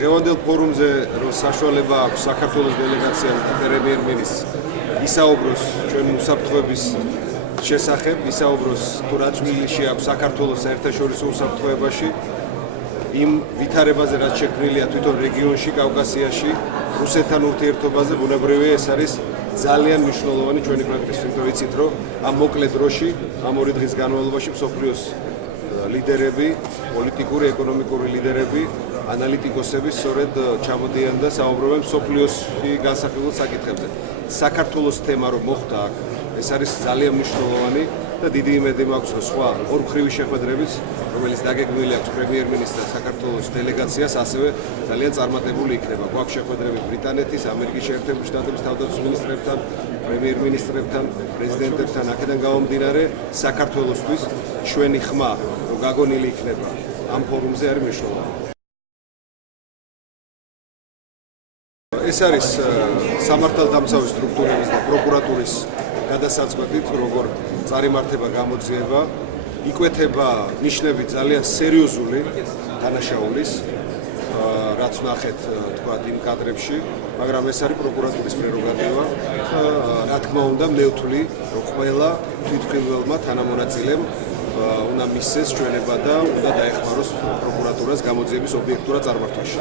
დღევანდელ ფორუმზე რომ საშუალება აქვს საქართველოს დელეგაციამ და პრემიერ-მინისტრს ისაუბროს ჩვენ უსაფრთხოების შესახებ, ისაუბროს თუ რა წვლილი აქვს საქართველოს საერთაშორისო უსაფრთხოებაში, იმ ვითარებაზე, რაც შექმნილია თვითონ რეგიონში, კავკასიაში, რუსეთთან ურთიერთობაზე, ბუნებრივია ეს არის ძალიან მნიშვნელოვანი ჩვენი პროექტის. თუმცა ვიცით, რომ ამ მოკლე დროში, ამ 2 დღის განმავლობაში მსოფლიოს ლიდერები, პოლიტიკური, ეკონომიკური ლიდერები, ანალიტიკოსები სწორედ ჩამოდიან და საუბრობენ მსოფლიოსში განსახილველ საკითხებზე. საქართველოს თემა რომ მოხდა აქ, ეს არის ძალიან მნიშვნელოვანი და დიდი იმედი მაქვს, რომ სხვა ორმხრივი შეხვედრებიც, რომელიც დაგეგმილი აქვს პრემიერ-მინისტრს საქართველოს დელეგაციას, ასევე ძალიან წარმატებული იქნება. გვაქვს შეხვედრები ბრიტანეთის, ამერიკის შეერთებული შტატების თავდაცვის მინისტრებთან, პრემიერ-მინისტრებთან, პრეზიდენტებთან, აქედან გამომდინარე, საქართველოსთვის ჩვენი ხმა, რომ გაგონილი იქნება ამ ფორუმზე არის მნიშვნელოვანი. ეს არის სამართალდამცავი სტრუქტურების და პროკურატურის გადასაწყვეტით, როგორ წარიმართება გამოძიება, იკვეთება ნიშნები ძალიან სერიოზული დანაშაულის, რაც ვნახეთ თქვათ იმ კადრებში, მაგრამ ეს არის პროკურატურის პრეროგატივა. რა თქმა უნდა, მე ვთვლი, რომ ყველა თვითმკვლელმა თანამონაწილემ უნდა მისცეს ჩვენება და უნდა დაეხმაროს პროკურატურას გამოძიების ობიექტურად წარმართვაში.